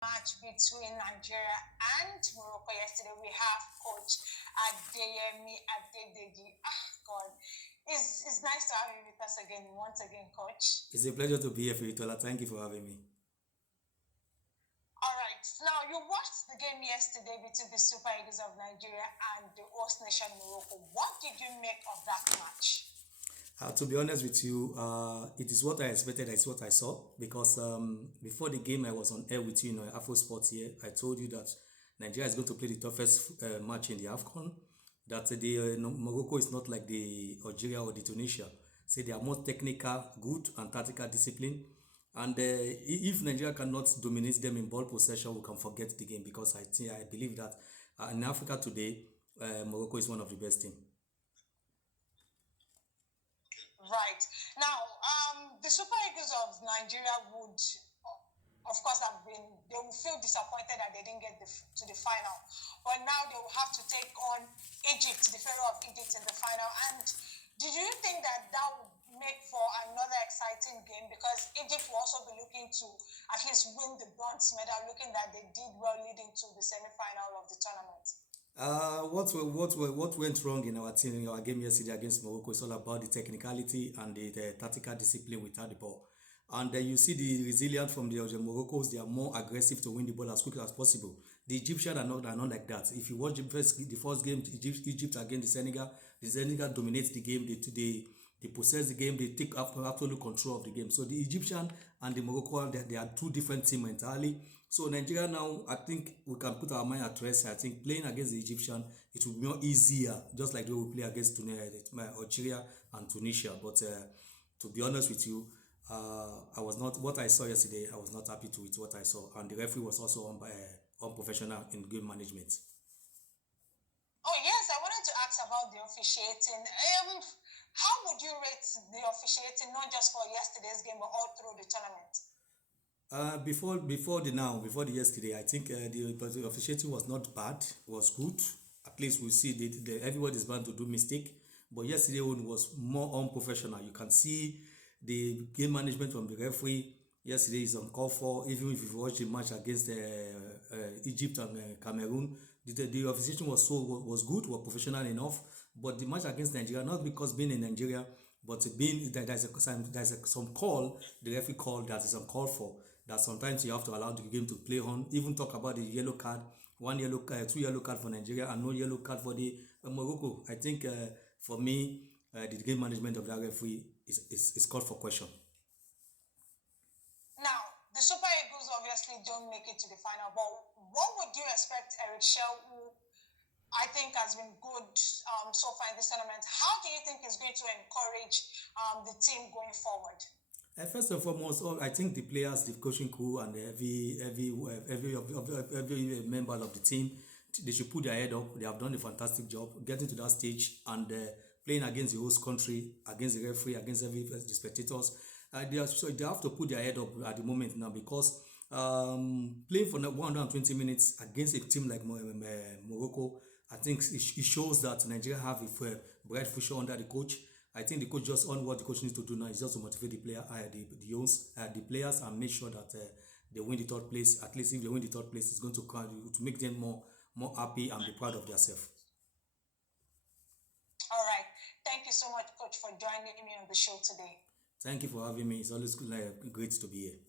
match between Nigeria and Morocco yesterday. We have Coach Adeyemi Adedeji. God, it's nice to have you with us again, once again, Coach. It's a pleasure to be here, Firitola. Thank you for having me. All right. Now, you watched the game yesterday between the Super Eagles of Nigeria and the host nation Morocco. What did you make of that match? To be honest with you, it is what I expected. It's what I saw because before the game, I was on air with you, Afro Sports here. I told you that Nigeria is going to play the toughest match in the AFCON. That the Morocco is not like the Algeria or the Tunisia. Say they are more technical, good, and tactical discipline. And if Nigeria cannot dominate them in ball possession, we can forget the game because I believe that in Africa today, Morocco is one of the best teams. Right. Now, the Super Eagles of Nigeria would, of course, they will feel disappointed that they didn't get to the final. But now they will have to take on Egypt, the Pharaoh of Egypt, in the final. And do you think that would make for another exciting game? Because Egypt will also be looking to at least win the bronze medal, looking that they did well leading to the semi-final of the tournament. What went wrong in our team in our game yesterday against Morocco is all about the technicality and the tactical discipline without the ball. And you see the resilience from the Moroccos. They are more aggressive to win the ball as quickly as possible. The Egyptians are not like that. If you watch the first game, Egypt against the Senegal dominates the game. They possess the game. They take absolute control of the game. So the Egyptian and the Morocco, they are two different teams entirely. So Nigeria now, I think we can put our mind at rest. I think playing against the Egyptian, it will be more easier, just like they will play against Algeria and Tunisia. But to be honest with you, I was not, what I saw yesterday, I was not happy with what I saw. And the referee was also unprofessional in game management. Oh, yes, I wanted to ask about the officiating. How would you rate the officiating, not just for yesterday's game, but all through the tournament? Before the yesterday, I think the officiating was not bad, was good. At least we see everybody is bound to do mistake. But yesterday one was more unprofessional. You can see the game management from the referee. Yesterday is uncalled for. Even if you watch the match against Egypt and Cameroon, the officiating was good, was professional enough. But the match against Nigeria, not because being in Nigeria, but being there's some call the referee called that is uncalled for. That sometimes you have to allow the game to play on. Even talk about the yellow card, 2 yellow card for Nigeria and no yellow card for the Morocco. I think for me, the game management of that referee is called for question. Now, the Super Eagles obviously don't make it to the final, but what would you expect Eric Shell, who I think has been good so far in this tournament, how do you think is going to encourage the team going forward? First and foremost, I think the players, the coaching crew, and every member of the team, they should put their head up. They have done a fantastic job getting to that stage and playing against the host country, against the referee, against the spectators. They have to put their head up at the moment now because playing for 120 minutes against a team like Morocco, I think it shows that Nigeria have a bright future under the coach. I think the coach just on what the coach needs to do now is just to motivate the player, the players, and make sure that they win the third place. At least if they win the third place, it's going to make them more happy and be proud of themselves. All right. Thank you so much, Coach, for joining me on the show today. Thank you for having me. It's always great to be here.